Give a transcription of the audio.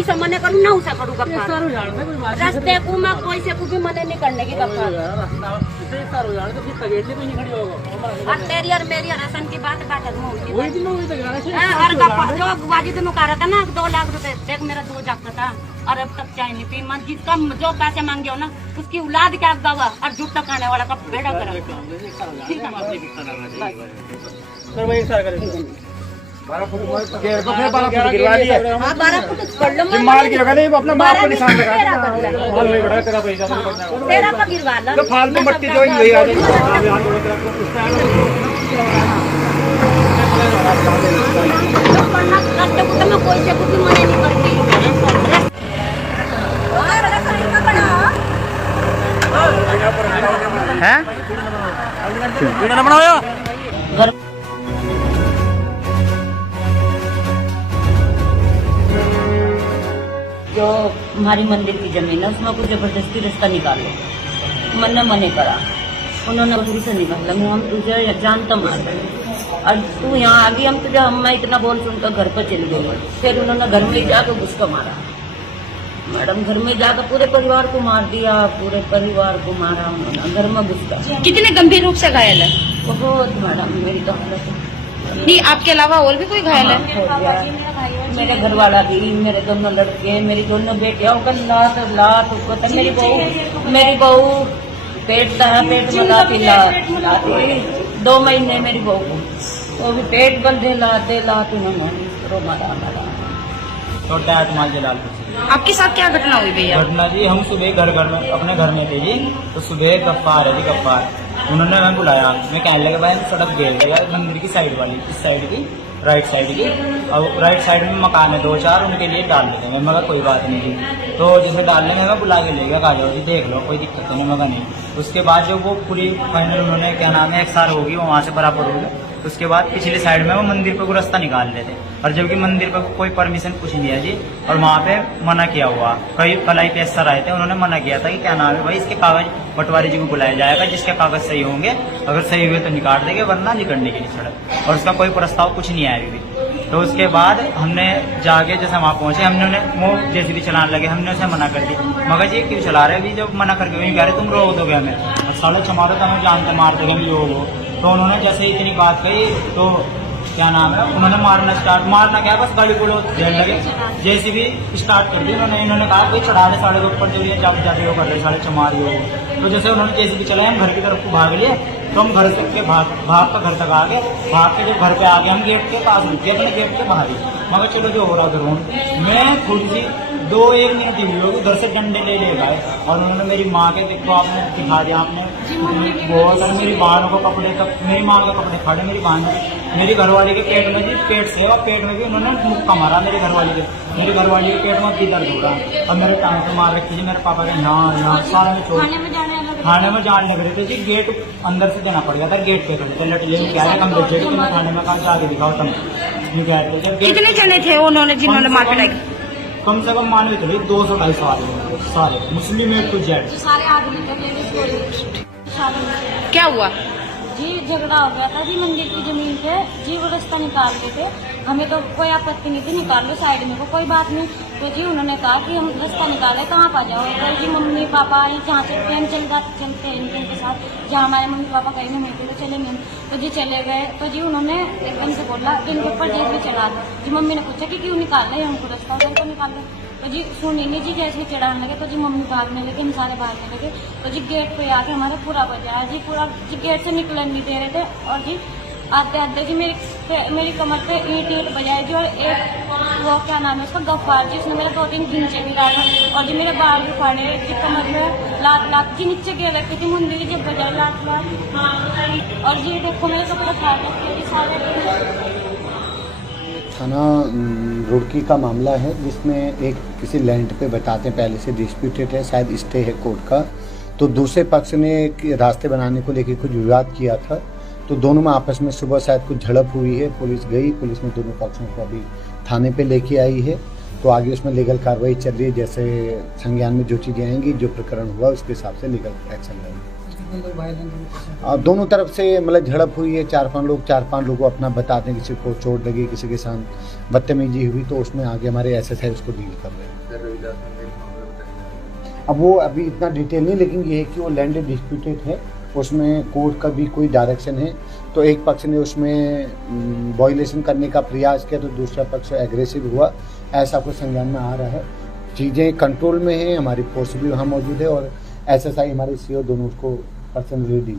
ऐसा मने करूँ ना उसा करूँ रास्ते को मैं कोई से कुछ भी मने नहीं करने की तेरी और मेरी राशन की बात हर जो वाजिद में कहा था ना 2 लाख रुपए देख मेरा 2 जाता था और अब तक चाय नहीं पी मन जिसका जो पैसे मांगे हो ना उसकी औलाद क्या गवा और झूठा खाने वाला का बेड़ा करा फालतू मट्टी जो कोई से कुछ मने नहीं करती घर जो हमारी मंदिर की जमीन है उसमें कुछ जबरदस्ती रास्ता निकालो मैंने मने करा उन्होंने दूरी से निकाला हम तुझे जानता मार और तू यहाँ आ गई हम तुझे मैं इतना बोल सुनकर घर पर चली गई फिर उन्होंने घर में जाकर घुसका मारा मैडम घर में जाकर पूरे परिवार को मार दिया पूरे परिवार को मारा उन्होंने घर में घुसका। कितने गंभीर रूप से घायल है? बहुत मैडम मेरी तो हालत नहीं आपके अलावा और भी कोई घायल है? मेरे घर वाला भी मेरे दोनों लड़के मेरी दोनों बेटियां लात मेरी बहू पेट में लाती 2 महीने मेरी बहू को तो भी पेट बंधे लाते उन्होंने मारा छोटा आटमाल जलालपुर। आपके साथ क्या घटना हुई भैया? घटना जी हम सुबह घर में अपने घर में थे जी तो सुबह गफ्फार है जी गफ्फार उन्होंने हमें बुलाया मैं कहने लगा भाई सड़क दे गया मंदिर की साइड वाली इस साइड की राइट साइड की और राइट साइड में मकान है 2-4 उनके लिए डाल देंगे मगर कोई बात नहीं थी तो जैसे डाल लेंगे मैं बुला के लेगा कहा जाओ जी देख लो कोई दिक्कत नहीं मगर नहीं। उसके बाद जब वो पूरी फाइनल उन्होंने क्या नाम है XR होगी वो वहाँ से बराबर होगी उसके बाद पिछले साइड में वो मंदिर पे को रास्ता निकाल लेते और जबकि मंदिर पर कोई परमिशन कुछ नहीं है जी और वहाँ पे मना किया हुआ कई कलाई पे SR आए थे उन्होंने मना किया था कि क्या नाम है भाई इसके कागज पटवारी जी को बुलाया जाएगा जिसके कागज सही होंगे अगर सही हुए तो निकाल देंगे वरना निकलने की नहीं सड़क और उसका कोई प्रस्ताव कुछ नहीं आया अभी। तो उसके बाद हमने जाके जैसे वहाँ पहुंचे हमने वो जैसे भी चलाने लगे हमने उसे मना कर दिया मगर जी क्यों चला रहे अभी जब मना करके वही कह रहे तुम रोक दोगे हमें और साले चमारा तो हमें जानते मार दोगे हम लोग तो उन्होंने जैसे इतनी बात कही तो क्या नाम है उन्होंने मारना क्या बस गाड़ी को देने लगे जैसे भी स्टार्ट कर दी इन्होंने कहा कोई चढ़ा रहे साढ़े के ऊपर जो जब जाते हो कर रहे साढ़े चमार हो तो जैसे उन्होंने जैसे भी चलाए हम घर की तरफ को भाग लिए तो हम घर से भाग कर घर तक आ गए भाग के जब घर पे आ गए हम गेट के पास रुके अपने गेट के बाहर ही मगर चलो जो हो रहा उधर मैं थोड़ी सी 2-1 मिनट ही हुई उधर से डंडे ले गए और उन्होंने मेरी माँ के देखो आपने दिखा दिया आपने बहुत और मेरी बहनों को कपड़े तक मेरी माँ के कपड़े फाड़े मेरी बहन मेरी घरवाली के पेट में भी पेट से और पेट में भी उन्होंने मुक्का मारा मेरी घरवाली के पेट में भी दर्द हो रहा और मेरे टांग पे मार रखी थी मेरे पापा के यहाँ सारे में चोट थाने में जाने लग रहे थे जी गेट अंदर से देना पड़ गया था गेट पे खड़े थे लटले क्या है हम बच्चे कि मैं थाने में कहा जाके दिखाओ तुम कितने जने थे उन्होंने जिन्होंने मार पिटाई? कम से कम मान के चलिए 200-250 आदमी सारे मुस्लिम A to Z सारे आदमी क्या हुआ जी? झगड़ा हो गया था जी मंदिर की जमीन पे जी वो रास्ता निकाल रहे थे हमें तो कोई आपत्ति नहीं थी निकाल लो साइड में को कोई बात नहीं तो जी उन्होंने कहा कि हम रास्ता निकाले कहाँ पा जाओ तो जी मम्मी पापा जहाँ से ट्रेन चलते हैं इनके साथ जहाँ हमारे मम्मी पापा कहीं नहीं मिलते तो चलेंगे तो जी चले गए तो जी उन्होंने एकदम से बोला कि इनके ऊपर जेल में चला जी मम्मी ने पूछा कि क्यों निकाल रहे हमको रास्ता उधर को निकाल रहे तो जी सुनिए जी जैसे चढ़ाने लगे तो जी मम्मी भागने लगे हम सारे भागने लगे तो जी गेट पे आके हमारा पूरा बजा जी पूरा जी गेट से निकलने नहीं दे रहे थे और जी आते जी मेरी कमर पे ईंट बजाई जी और एक वो क्या नाम है उसका गफ्फार जी उसने मेरे 2-3 खींचे भी डाला और जी मेरे बाल भी फाड़े जी कमर में लात जी नीचे गिर रखी थी मुंडी जब बजाई लात और जी देखो मेरे कपड़े फाड़ रखे सारे। थाना रुड़की का मामला है जिसमें एक किसी लैंड पे बताते हैं पहले से डिस्प्यूटेड है शायद स्टे है कोर्ट का तो दूसरे पक्ष ने रास्ते बनाने को लेकर कुछ विवाद किया था तो दोनों में आपस में सुबह शायद कुछ झड़प हुई है पुलिस गई पुलिस ने दोनों पक्षों को अभी थाने पे लेके आई है तो आगे उसमें लीगल कार्रवाई चल रही है जैसे संज्ञान में जो चीज़ें आएंगी जो प्रकरण हुआ उसके हिसाब से लीगल एक्शन लेंगे। दोनों तरफ से मतलब झड़प हुई है। 4-5 लोग अपना बताते हैं, किसी को चोट लगी, किसी के साथ बदतमीजी हुई, तो उसमें आगे हमारे एसएसआई उसको डील कर रहे हैं। अब वो अभी इतना डिटेल नहीं, लेकिन ये है कि वो लैंड डिस्प्यूटेड है, उसमें कोर्ट का भी कोई डायरेक्शन है, तो एक पक्ष ने उसमें वायलेशन करने का प्रयास किया तो दूसरा पक्ष एग्रेसिव हुआ, ऐसा कुछ संज्ञान में आ रहा है। चीज़ें कंट्रोल में हैं, हमारी फोर्स भी वहाँ मौजूद है और एसएसआई हमारे सीओ दोनों उसको पर्सनली डील